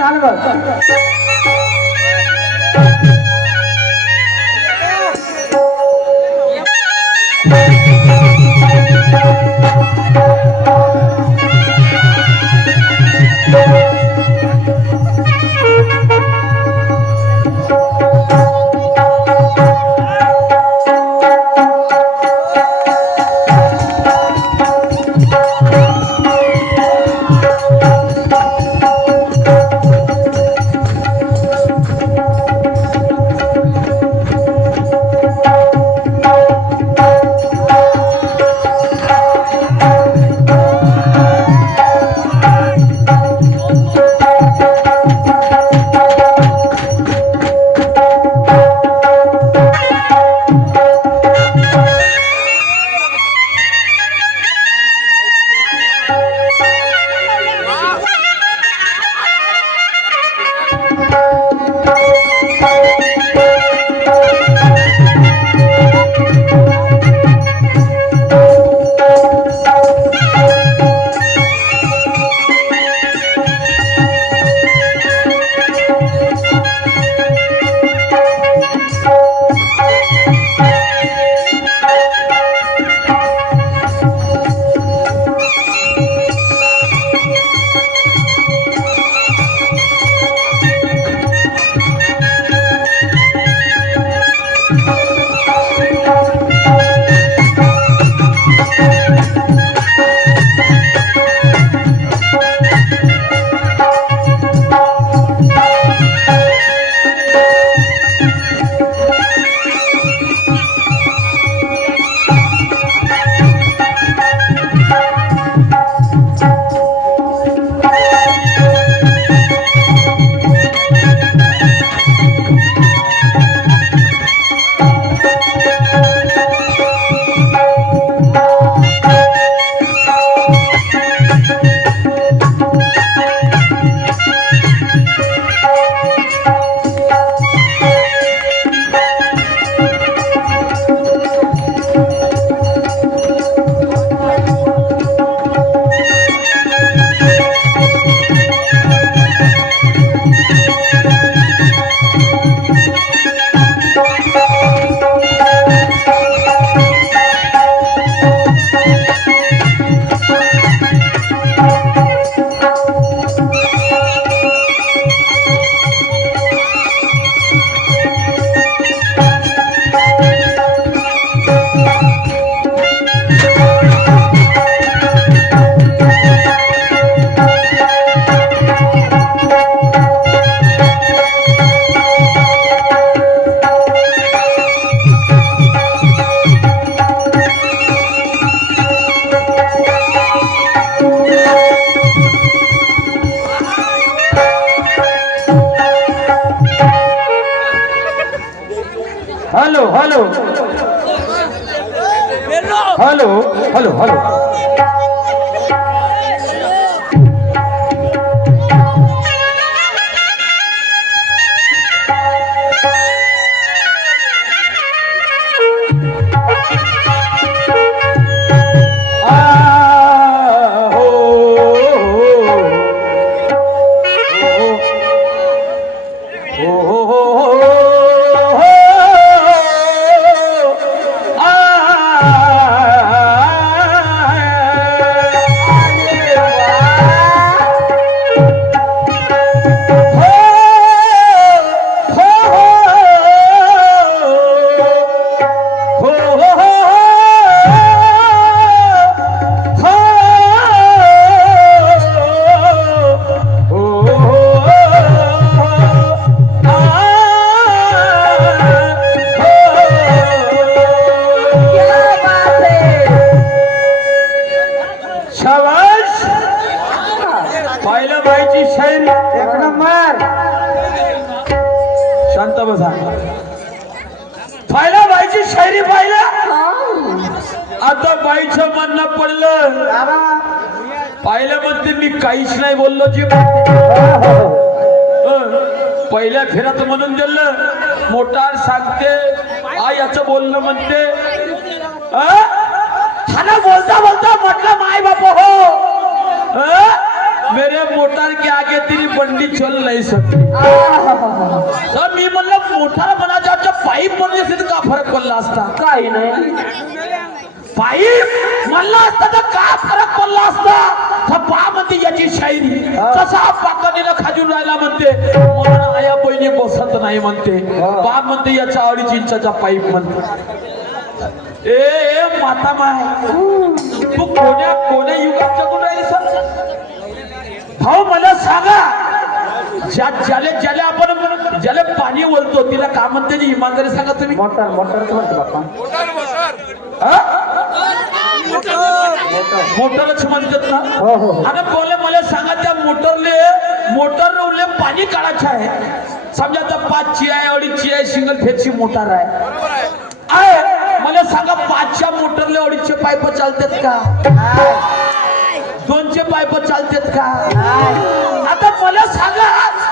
चाल बघ hello hello hello hello जी पहिल्या फेऱ्यात म्हणून दिलं मोटार सांगते. आ याचं बोलणं म्हणते. बोलता बोलता म्हटलं माय बाप हो? मेरे मोटार के आगे तेरी बंडी चल नहीं सकती. तर मी म्हणलं मोठार म्हणाच्या पाईप तर का फरक पडला असता. काही नाही. पाईप म्हणला असता तर का फरक पडला असता? तर पा म्हणते याची शायरी. कसा पाकानीला खाजून राहिला म्हणते. म्हणून आया बहिणी बसत नाही म्हणते. बाप म्हणते याचा अडीच इंचाचा पाईप म्हणते. ए ए माता माय. तू कोण्या कोण्या युगात जगून राहिली सर भाऊ मला सांगा. ज्याले ज्याला आपण ज्याला पाणी बोलतो तिला का म्हणते इमानदारी सांगा तुम्ही? मोटर मोटर म्हणते बाप्पा. हा? मोटरच म्हणतात ना? हो, हो, हो. आता बोले मला सांगा त्या मोटरले मोटरले पाणी काढायचं आहे. समजा आता पाचची आहे अडीचची आहे सिंगल फेजची मोटर आहे. आहे. मला सांगा पाचच्या मोटरले अडीचशे पाईप चालतात का? दोनशे पाईप चालतात का? आता मला सांगा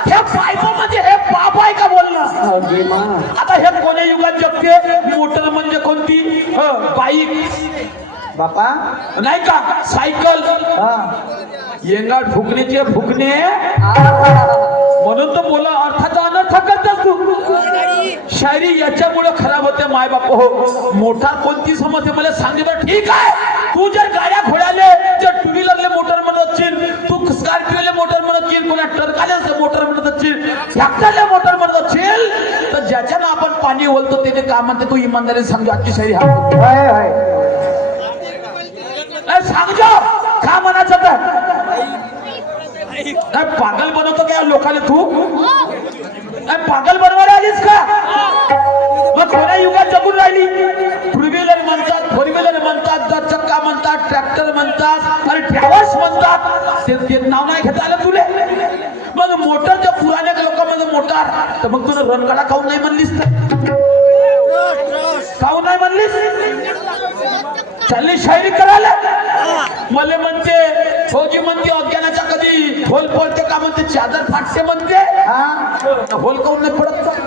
ह्या पाईपमध्ये हे पाप आहे का बोलणं? आता हे कोण्या युगात जगते? मोटर म्हणजे कोणती? हं, बाईक. बाप्पा नाही का? सायकल. हा. येंगाट फुकणीचे फुकणे. म्हणून तर बोला अर्थाचा अनर्थ करतात तू शायरी याच्यामुळे खराब होते माय बाप हो मोटार कोणती समजते मला सांगितलं ठीक आहे. तू जर गाड्या घोड्याले जर टू व्हीलरले मोटर म्हणत असशील तू स्कॉर्पिओले मोटर म्हणत असशील कोणा ट्रकाले मोटर म्हणत असशील ट्रॅक्टरले मोटर म्हणत असशील तर ज्याच्यानं आपण पाणी ओलतो त्याने का म्हणते तू इमानदारी सांगतो आजची शायरी हा. होय होय. नाही सांगजो का म्हणायचं तर? नाही पागल बनवतो का लोकांना तू? नाही पागल बनवायला आलीस का? म्हणतात आणि ट्रॅव्हल्स म्हणतात. ते नाव नाही घेता आलं तुले. मग मोटरच्या पुराण्या लोकांमध्ये मोटार तर मग तुला रणगाडा काऊन नाही म्हणलीस काऊन नाही म्हणलीस? चालली शायरी करायला? मला म्हणते फौजी म्हणते अज्ञानाच्या कधी? होल पडते का म्हणते? चादर फाटते म्हणते. हा? होल काऊन नाही पडत तर?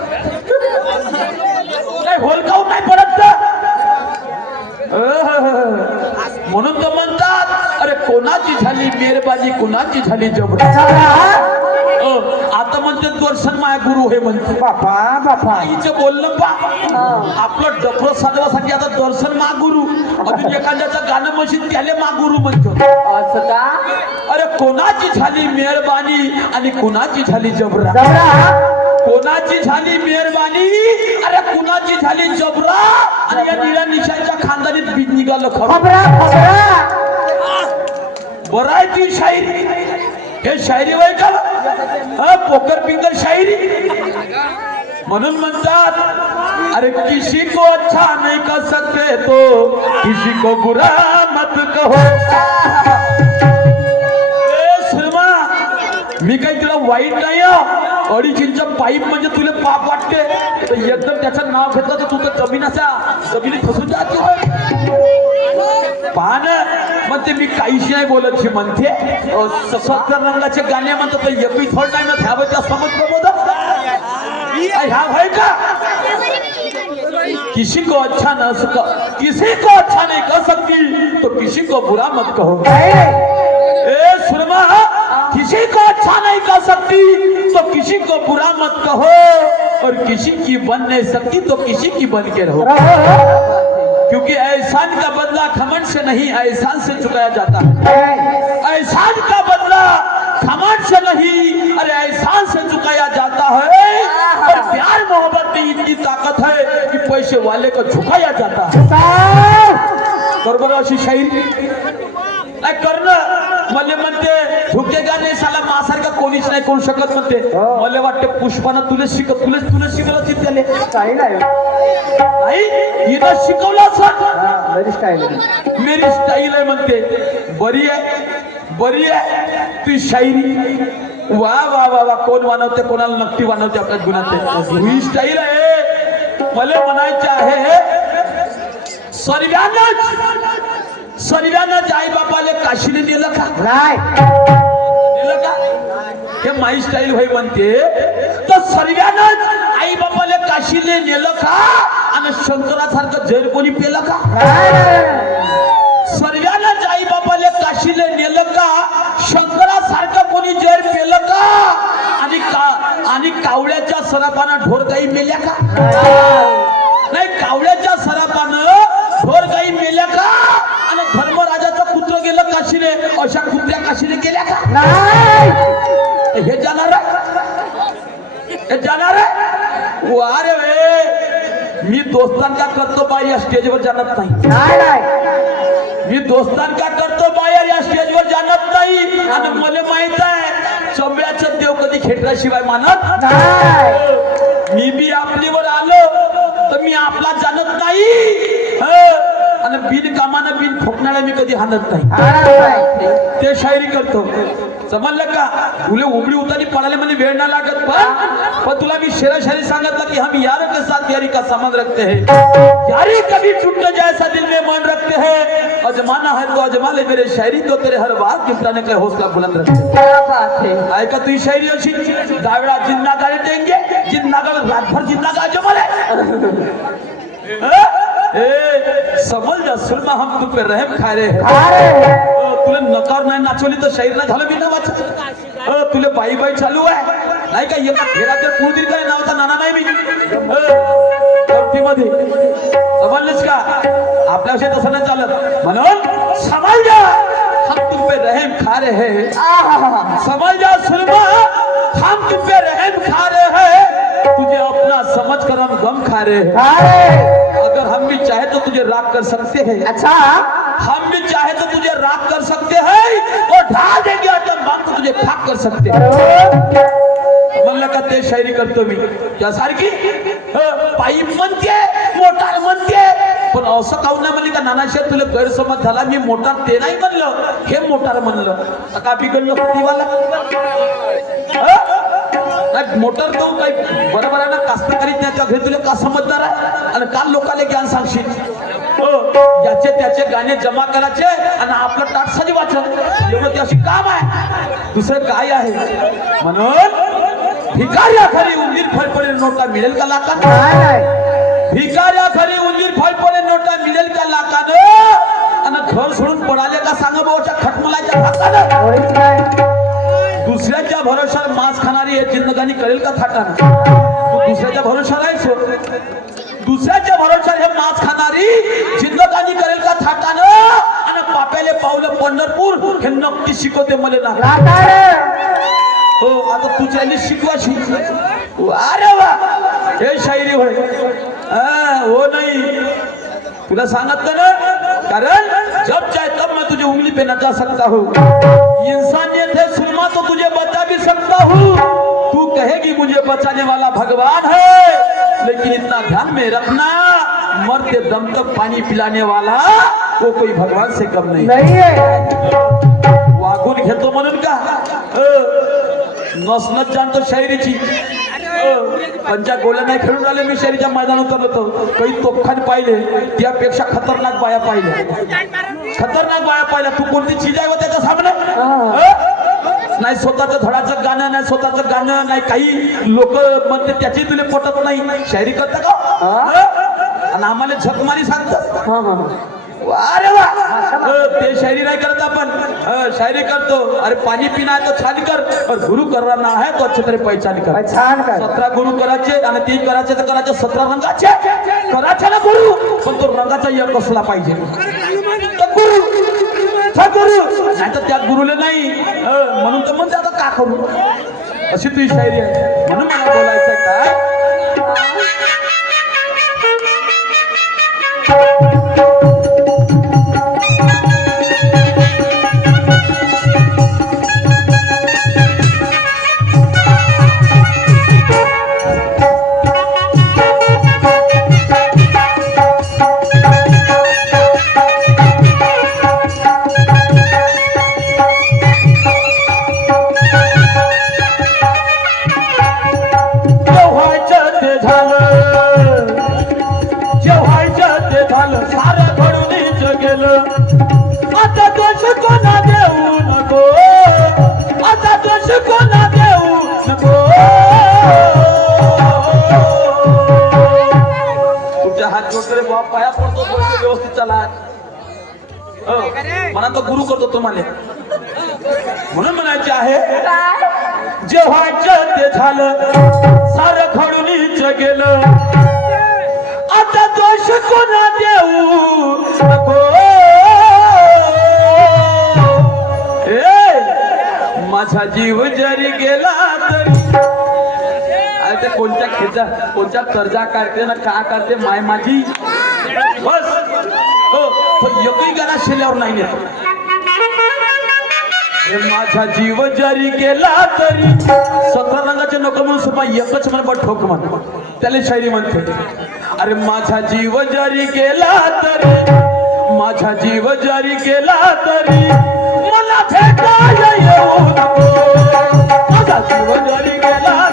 नाही होल काऊन नाही पडत तर? अहं. म्हणून तर म्हणतात अरे कोणाची झाली मेरबाजी कोणाची झाली जबर आता म्हणते दर्शन माया गुरु हे म्हणते बाप्पा बाप्पा आईचं बोलणं पा आपलं डफर साधवासाठी आता दर्शन मा गुरु. अजून एखाद्याचं गाणं मशीन त्याले मा गुरु म्हणतो असं का? अरे कोणाची झाली मेहरबानी आणि कोणाची झाली जबरा कोणाची झाली मेहरबानी अरे कुणाची झाली जबरा आणि या निळ्या निशाच्या खानदानीत बीज निघालं खरं. खबरा बरायची बरं आहे ती शायरी. हे शायरी वय का? हा पोकर पिंगर शायरी. म्हणून म्हणतात अरे किसी को अच्छा नहीं कर सकते तो किसी को बुरा मत कहो. ए मी काही तुला वाईट नाही हं. अडीच इंच पाईप म्हणजे तुला पाप वाटते. तर एकदम त्याचं नाव घेतलं तर तू तर जमीन असा. जमिनी फसून जाते होय. ना म्हणते मी काहीशी बोलत म्हणते. सत्तर रंगाचे गाणे म्हणतात एकही थोड नाही ना ह्या त्या समज प्रबोध ह्या भाई का किसी को अच्छा न सक किसी को अच्छा नहीं कर सकती? तो किसी को बुरा मत कहो. ए, सुरमा किसी को अच्छा नहीं कर सकती? तो किसी को बुरा मत कहो. और किसी की बन नहीं सकती तो किसी की बन के रहो. क्योंकि एहसान का बदला खमन से नहीं एहसान से चुकाया जाता है। एहसान का बदला खमन से नहीं अरे एहसान से चुकाया जाता है। और प्यार मोहब्बत में इतनी ताकत है कि पैसे वाले को झुकाया जाता है। शहीद करणं मला म्हणते झुकेगा नाही साला मासारखा कोणीच नाही करू शकत म्हणते. हो. मला वाटते पुष्पानं तुला शिक तुला तुला शिकवलं असेल त्याले. स्टाईल आहे नाही शिकवलं असं? हा स्टाईल आहे. मेरी स्टाईल आहे म्हणते. बरी आहे बरी आहे. ती शायरी. वा वा वा वा कोण बनवते कोणाला नक्की बनवते आपल्या गुणात ही स्टाईल आहे. मला म्हणायचे आहे सर्वांनाच सर्वांनाच आई बापाले काशीने नेलं का? नाही. नेलं का? हे माई स्टाईल होय म्हणते. तर सर्वांनाच आई बापाले काशीने नेलं का? आणि शंकरासारखं जैर कोणी पेलं का? सर्वांनाच आई बापाले काशीले नेलं का? शंकरासारखं आणि कावळ्याच्या सरापानं ढोर गाई मेल्या का? नाही. कावळ्याच्या सरापानं ढोर गाई मेल्या का? आणि पुत्र गेलं काशीले अशा कुत्र्या काशीले गेल्या का नाही हे जाणार आहे हे जाणार आहे वा रे वे मी दोस्तांका करतो बाई या स्टेजवर जाणत नाही नाही नाही मी दोस्तांका करतो बाहेर या स्टेजवर जाणत नाही आणि मला माहीत आहे चंबळ्याचं देव कधी खेटल्याशिवाय मानत नाही मी बी आपलीवर आलो तर मी आपला जाणत नाही आणि बिन कामानं बिन फुकणाऱ्या मी कधी हाणत नाही नाही ते शायरी करतो समजलं का तुले उतारी पडायला म्हणजे वेळ ना लागत पण पण तुला मी शेरा शायरी सांगितलं की हम यारों के साथ यारी का समझ रखते हैं यारी कभी छूट ऐसा दिल में मान रखते हैं अजमाना है तो अजमा ले मेरे शायरी तो तेरे हर बात का हौसला बुलंद रखते ऐका शायरी अशी दावडा जिन्ना गाडी देंगे जिन्ना गाड रातभर जिन्ना गा जमाले ए समझ जा सुरमा हम तुम पे रहम खा रहे हैं। तुला नकार नाही नाचवली तर शाहीर नाही झालं मी ना वाच तुला बाई बाई चालू आहे नाही का एका फेराच्या कुळदीर काय नावाचा नाना नाही मी मध्ये समजलेस का आपल्याविषयी तसं नाही चालत। म्हणून समज जा। हम तुम पे रहम खा रहे हैं। समझ जा सुरमा हम तुम पे रहम खा रहे हैं। तुझे समझ कर हम गम खा रहे हैं। अगर हम भी चाहे तो तुझे राग कर सकते हैं। अच्छा। हम भी चाहे तो तुझे राग कर सकते हैं और ढाल देंगे आटम बांध तो तुझे खाक कर सकते हैं। म्हणलं का ते शायरी करतो मी त्यासारखी पाईप म्हणते मोटार म्हणते पण असं काहून नाही म्हणली का नानाशे तुला गैरसमज झाला मी मोटार ते नाही म्हणलं हे मोटार म्हणलं का बिघडलं हं? नाही मोटर तो काही बरोबर आहे ना कास्तकारी त्याच्या घरी तुला का समजणार आहे? आणि काल लोकांना ज्ञान सांगशील. हो, ज्याचे त्याचे गाणे जमा करायचे आणि आपलं ताट सजवायचं एवढं त्याशी काम आहे. दुसरं काय आहे? म्हणून भिकाऱ्या खरी उंदीर फळफळे नोटा मिळेल का लाका भिकाऱ्या खरी उंदीर फळफळे नोटा मिळेल का लाकानं आणि घर सोडून पडाले का सांगा भाऊच्या खटमलाच्या दुसऱ्याच्या भरोशावर मांस खाणारी हे जिंदगानी कळेल का थाटानं? तू दुसऱ्याच्या भरोशावर आहेस हो. दुसऱ्याच्या भरोशावर हे मांस खाणारी जिंदगानी करेल का थाटानं? आणि पाप्याले पावलं पंढरपूर हे नक्की शिकवते मला ना. हो आता तुझ्याने शिकवाशी अरे वा! हे शायरी होय. हा, नाही. तुला सांगत ना? कारण जब तुझे उंगली पे नचा सकता हूँ। इंसानियत है सुरमा तो तुझे बचा भी सकता हूँ। तू कहेगी मुझे बचाने वाला भगवान है। लेकिन इतना ध्यान में रखना मरते दम तक पानी पिलाने वाला वो कोई भगवान से कम नहीं। नाही आहे वागून घेतो म्हणून का नसनच जाणतो शायरीची पंचा गोळ्या नाही खेळून राहिले मी मैदानात उतरलो होतो. काही तोफखान पाहिले त्यापेक्षा खतरनाक बाया पाहिल्या खतरनाक बाया पाहिल्या. तू कोणती चीज आहे व त्याच्या सामने? नाही स्वतःचं धडाचं गाणं नाही स्वतःचं गाणं नाही काही लोक म्हणते त्याची तुला पटत नाही. शायरी करता का? आणि आम्हाला झकमारी सांगतात ते शायरी नाही करत आपण. शायरी करतो. अरे पाणी पिना तो छान कर. और गुरु करना है तो अच्छे तरह पहचान कर. छान सतरा गुरु करायचे आणि ते करायचे तर करायचे सतरा रंगाचे. करायचे ना गुरु. पण तो रंगाचा एक असला पाहिजे? तर गुरु. तर गुरु. नाही तर त्या गुरुले नाही. म्हणून तर म्हणते आता का करू? अशी तुझी शायरी आहे. म्हणून मला बोलायचं आहे काय झालं. जेव्हायचं ते झालं सारं घडूनच गेलं. आता दोष कोणा देऊ नको. आता दोष कोणा देऊ नको. तुमच्या हात वगैरे बाप पाया पडतो व्यवस्थित चला. हो, म्हणा तो गुरु करतो तुम्हाला. म्हणून म्हणायचे आहे जेव्हाचं ते झालं सार खडूनीच गेलं. आता दोष कोणा देऊ नको? माझा जीव जरी गेला तरी. अरे ते कोणत्या खेचा कोणत्या कर्जा काढते ना का काढते माय माझी? बस. हो पण एकही गाणं शिल्यावर नाही येत माझा जीव जरी गेला तरी सतरा रंगाचे नको म्हणून सुमा एकच म्हण पण ठोक म्हण. त्याला शायरी म्हणते. अरे माझा जीव जरी गेला तरी माझा जीव जरी गेला तरी मला भेटायला येऊ नको. माझा जीव जरी गेला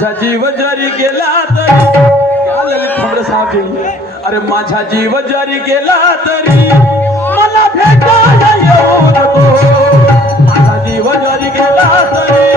माझा जीव जरी गेला तरी. थोडं ललित साहेब अरे माझा जीव जरी गेला तरी. मला भेटायला येऊ नको. माझा जीव जरी गेला तरी.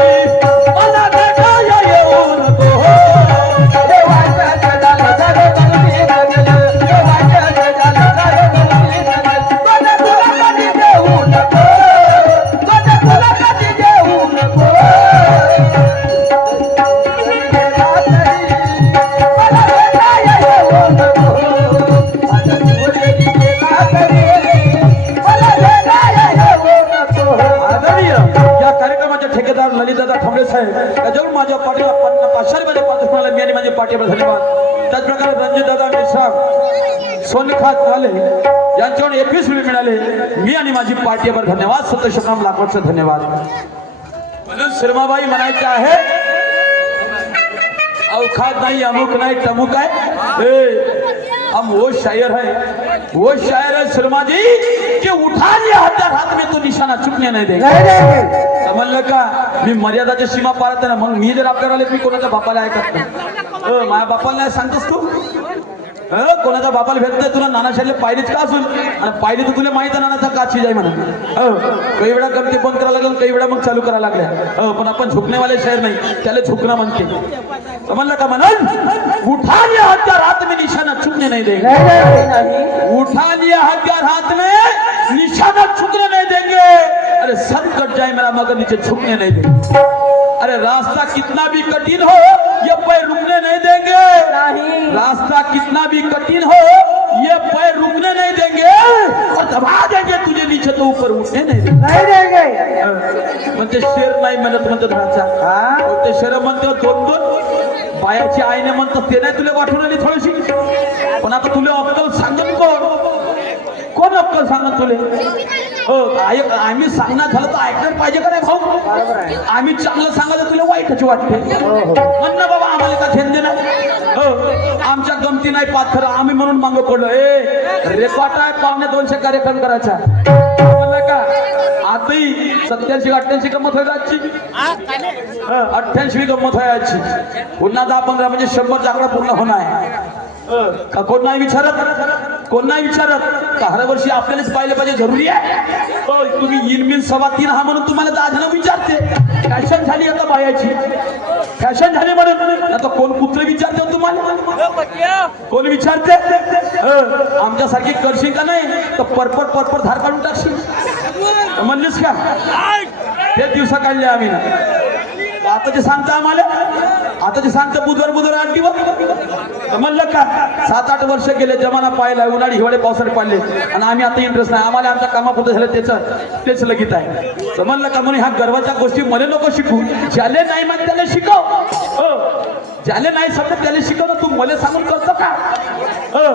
माझी पाठीवर धन्यवाद. सत्यशकराम लाखोचं धन्यवाद. म्हणून शर्माबाई म्हणायचे आहे अवखात नहीं अमुक नहीं तमुक है ए, हम वो शायर है. वो शायर है शर्मा जी कि उठा लिया हत्या हाथ में तो निशाना चुकने नहीं देगा समजलं का मी मर्यादाच्या सीमा पाळत ना मग मी जर आपल्याला मी कोणाच्या बापाला ऐकत नाही? माझ्या बापाला नाही सांगतोस तू? कोणाच्या बापाला भेटत नाही तुला? नाना शाळेला पायरीच का असून? आणि पायरी तर तुला माहीत आहे नानाचा काची जाय म्हणा काही वेळा गमती बंद करायला लागलं काही वेळा मग चालू करायला लागल्या. पण आपण झुकणेवाले शहर नाही. त्याला झुकणं म्हणते. समजलं का म्हणून? उठा लिया हत्यार हाथ में निशाना चुकने नहीं देगा उठा लिया हथियार हाथ में निशाना छुकने नहीं देंगे अरे सब कट जाए मेरा मगर नीचे झुकने नहीं देंगे अरे रास्ता कितना भी कठिन हो ये पैर रुकने नहीं देंगे। रास्ता कितना भी कठिन हो ये पैर रुकने नहीं देंगे। और दबा देंगे तुझे नीचे तो ऊपर उठने नहीं देंगे। म्हणते शेर नाही म्हणत म्हणतो धडाचा ते शेर म्हणते दोन दोन। पायाची आईने म्हणतो ते नाही तुला वाटून आली थोडीशी. पण आता तुला अक्कल सांगत कोण? कोण अक्कल सांगत तुले? हो आम्ही सांगणार झालं तर ऐकणार पाहिजे का नाही भाऊ? आम्ही चांगलं सांगायचं तुला वाईटच वाटते. म्हण ना बाबा आम्हाला का घेण देणार हो आमच्या गमती नाही पाथर आम्ही म्हणून मागं पडलो. ए रेकॉर्ड आहे पावणे दोनशे कार्यक्रम करायचा. म्हणलं का? आताही सत्याऐंशी अठ्ठ्याऐंशी गमत होईल आजची. अठ्ठ्याऐंशी गंमत आहे आजची. पुन्हा दहा पंधरा म्हणजे शंभर आकडा पूर्ण होणार. आहे अं, का कोण नाही विचारत? कोण नाही विचारत? हर वर्षी आपल्यालाच पाहिलं पाहिजे जरुरी आहे? हो, तुम्ही इनमिन सव्वा तीन हा म्हणून तुम्हाला जण विचारते. फॅशन झाली आता बायाची. फॅशन झाली म्हणून. आता कोण कुत्र विचारते तुम्हाला? कोण विचारते? आमच्यासारखी करशील का नाही? तर परपर परपर धार काढून टाकशील. म्हणलीस का? हे दिवसा काढले आम्ही ना. आता जे सांगता आम्हाला आता जे सांगतं बुधवार बुधवार आणखी दिवस म्हणलं का सात आठ वर्ष गेले जमाना पाहिला उन्हाळी हिवाळे पावसाळे पाडले आणि आम्ही आता इंटरेस्ट नाही. आम्हाला आमच्या कामापुरतं झालं त्याचं तेच लगीत आहे. तर म्हणलं का म्हणून ह्या गर्वाच्या गोष्टी मला नको शिकू. ज्याले नाही मग त्याला शिकव. हो. ज्याले नाही समजत त्याला शिकव ना तू मला सांगून करतो का? हो.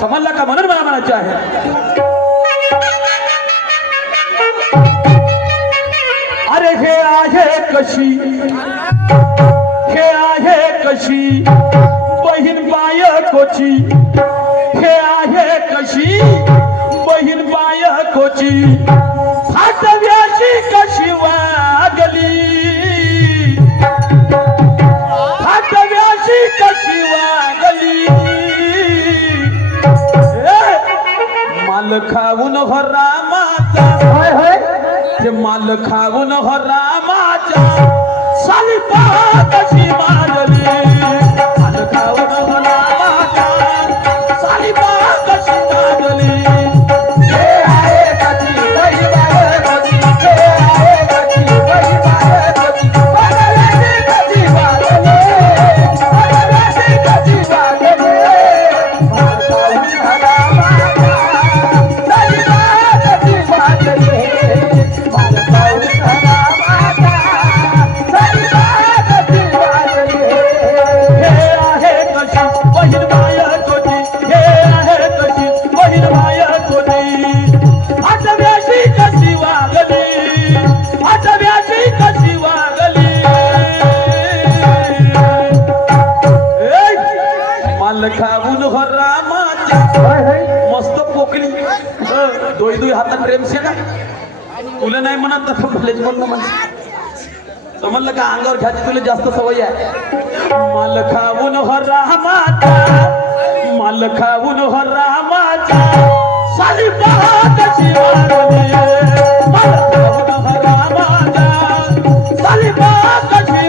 समजला का? म्हणून मला म्हणायचे आहे. कशी? हे आहे कशी? बहीण बायकोची. हे आहे कशी? बहीण बायकोची. फाटव्याची कशी वागली? फाटव्याची कशी वागली? ए, माल खाऊन हो राम माल खाऊन हो रामाच्या साली पहा मस्त पोकली अ, दोई दोई हातात प्रेम से का तुला नाही म्हणत तसं भलेच बोलणं म्हणजे समजलं का? अंगावर घ्यायची तुला जास्त सवय आहे. माल खाऊन हो रामाचा. माल खाऊन हो रामाचा. साली पहा कशी माल खाऊन हो रामाचा. साली पहा कशी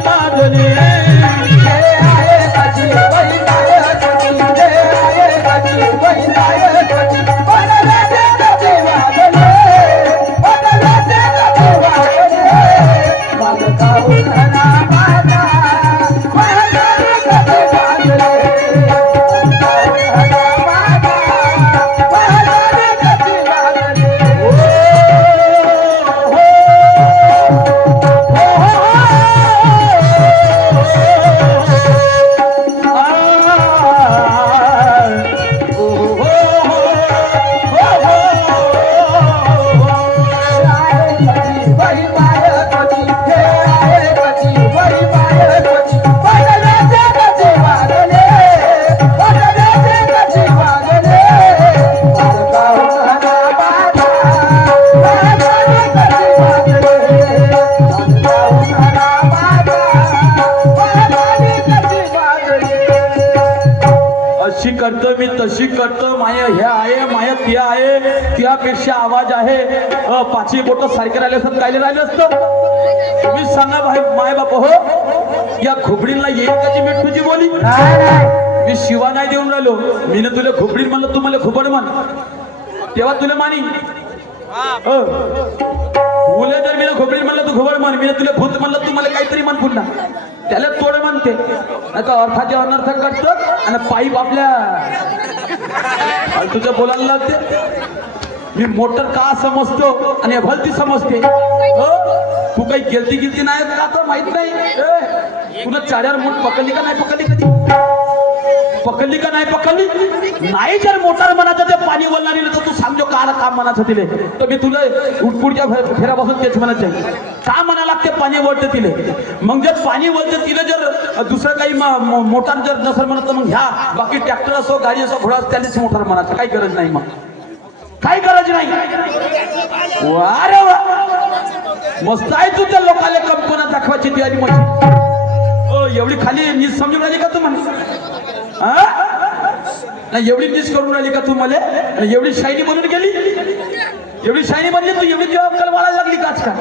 हे आहे कची मी शिवा नाही देऊन राहिलो. मी तुला खोबडी म्हणलं तू मला खोबड म्हण. तेव्हा तुला मानी. तुला जर मी खोबडी म्हणलं तू खोबड म्हण. मी तुला भूत म्हणलं तू मला काहीतरी म्हण पुन्हा त्याला तोड म्हणते. नाही तर अर्थाचे अनर्थ करतो आणि पाईप आपल्या आणि तुझं बोलायला लागते मी मोटर का समजतो आणि भलती समजते? तू काही गेलती गिलती नाही का? तर माहीत नाही. तुला चाड्यावर मोठ पकडली का नाही पकडली कधी? पकडली का नाही पकडली? नाही जर मोटार म्हणायचं ते पाणी बोलणार तर तू सांगतो का काम म्हणायचं तिले. तर मी तुला पुढच्या फेऱ्यापासून तेच म्हणत आहे का म्हणा लागते पाणी वळते तिले? मग जर पाणी वळते तिले जर दुसरं काही म- मोटार जर नसेल म्हणत तर मग ह्या बाकी ट्रॅक्टर असो गाडी असो घोडा असो त्यानेच मोटार म्हणायचं काही गरज नाही मग. काही गरज नाही. वा रे वा. मस्त आहे तू त्या लोकांना कंपन्या दाखवायची तयारी माझी एवढी खाली नीस समजून राहिली का तू मला हा? एवढी नीस करून राहिली का तू मला? आणि एवढी शायनी बनून गेली? एवढी शायनी बनली तू एवढी जेव्हा अक्कल वाढायला लागली का आजकाल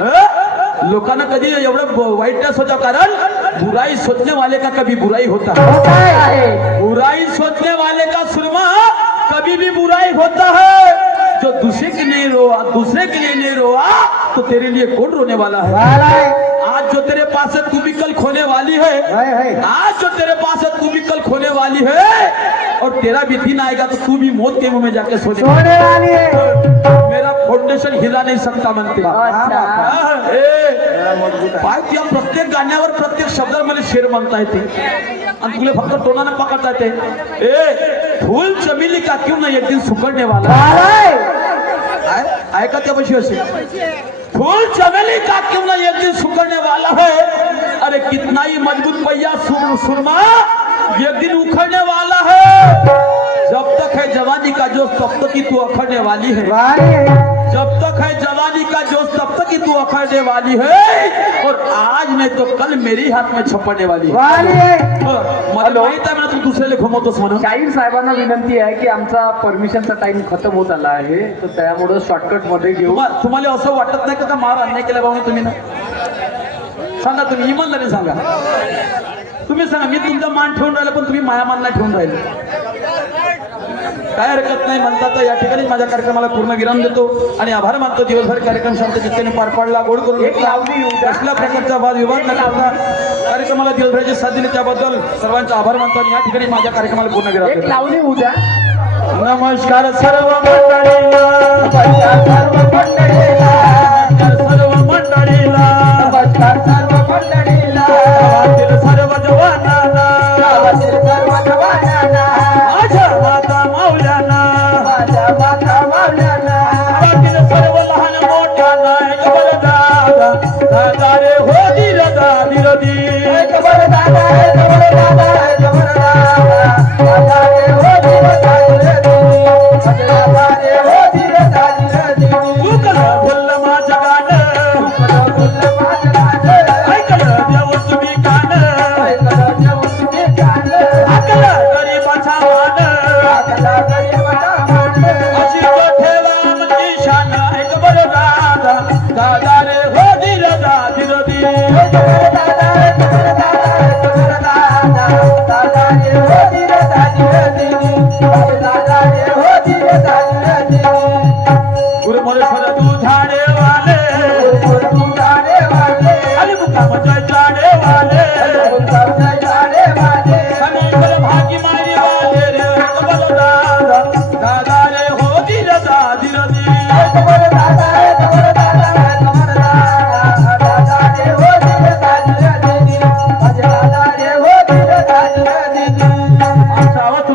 अ? लोकांना कधी एवढं वाईटनेस होतं? कारण बुराई सोचने वाले का कभी बुराई होता? है बुराई सोचने वाले का सुरमा? कभी भी बुराई होता है। जो दूसरे के लिए रोआ दूसरे के लिए नहीं रोआ तो तेरे लिए कौन रोने वाला है। आज जो तेरे पास है तू भी खोने वाली है। आज जो तेरे पास है तू भी कल खोने वाली है। और तेरा भी दिन आएगा तो तू भी मौत के मुँह में जाके सोने सोने वाली है। मेरा फाउंडेशन हिला नाही सकता म्हणते अच्छा. हा, पाय त्या प्रत्येक गाण्यावर प्रत्येक शब्दामध्ये शेर म्हणता येते आणि तुला फक्त टोनानं पकडता येते ए फुल चमेली का क्यों ना एक दिन सुकड़ने वाला वालाय आहे आहे का त्यापाशी असे फूल चमेली का क्यों ना एक दिन सुखड़ने वाला है? अरे कितना ही मज़बूत पहिया सुर, सुरमा एक दिन उखड़ने वाला है। जब तक है जवानी का जोश तब तक ही तू अखड़ने वाली है। जब तक है जवानी का जोश तब तक ही तू अखड़ने वाली है। और आज नहीं तो कल मेरी हाथ में छपड़ने वाली है। ना तू दुसऱ्याला घुमवतोस म्हणून शाहीर साहेबांना विनंती आहे की आमचा परमिशनचा टाइम खतम होत आला आहे. तर त्यामुळं शॉर्टकट मध्ये घेऊ. तुम्हाला असं वाटत नाही का का मार अन्याय केला तुम्ही ना? सांगा तुम्ही इमानदारी सांगा. तुम्ही सांगा मी तुमचा मान ठेवून राहिलं पण तुम्ही माया मान नाही ठेवून राहिले. काय हरकत नाही म्हणता तर या ठिकाणी माझ्या कार्यक्रमाला पूर्ण विराम देतो आणि आभार मानतो. दिवसभर कार्यक्रम शांत चित्तेने पार पाडला गोड करून एक कसल्या प्रकारचा वाद विवाद न करता कार्यक्रमाला दिवसभराची साथ दिली त्याबद्दल सर्वांचा आभार मानतो आणि या ठिकाणी माझ्या कार्यक्रमाला पूर्ण विराम देतो. लावणी उद्या नमस्कार सर्व मंडळीला